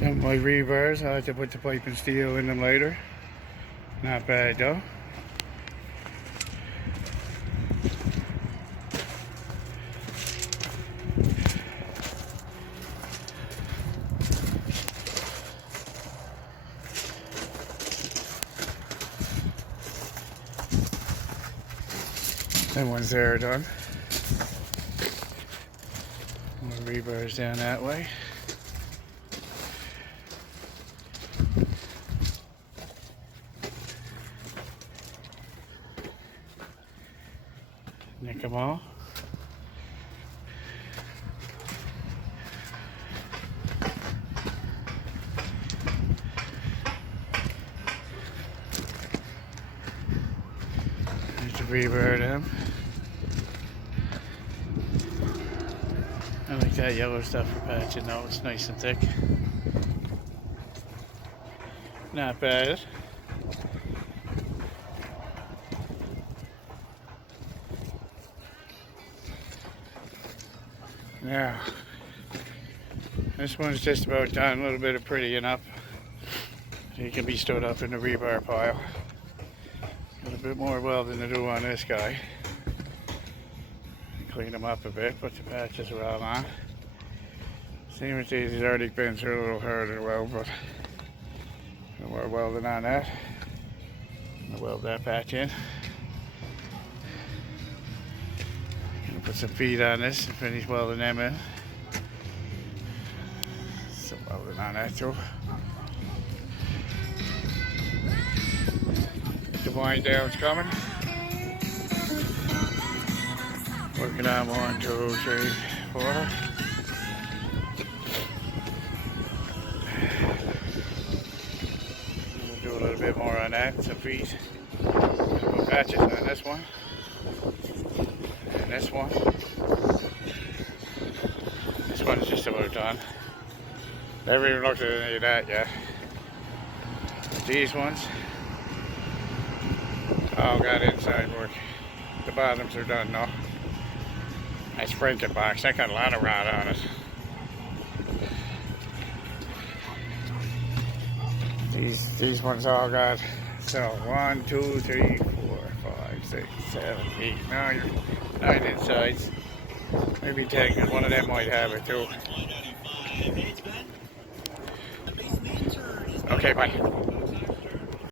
Some of my rebars, I have to put the pipe and steel in them later. Not bad though. That one's there done. More rebars down that way. Nick them all. There's the rebar them. I like that yellow stuff for patching though, it's nice and thick. Not bad. Now, this one's just about done, a little bit of prettying up. He can be stood up in the rebar pile. A little bit more welding to do on this guy. Clean them up a bit, put the patches are all on. Same with these Arctic bins are a little harder to weld, but no more welding on that. I'll weld that patch in. Gonna put some feet on this and finish welding them in. Some welding on that too. The wind down's coming. Working on 1, 2, 3, 4. We'll do a little bit more on that, some feet. Put patches on this one. And this one. This one's just about done. Never even looked at any of that yet. But these ones all got inside work. The bottoms are done now. Nice Franken box. That got a lot of rod on it. These ones all got, so 1, 2, 3, 4, 5, 6, 7, 8, 9 insides. Maybe 10, because one of them might have it too. Okay, bye.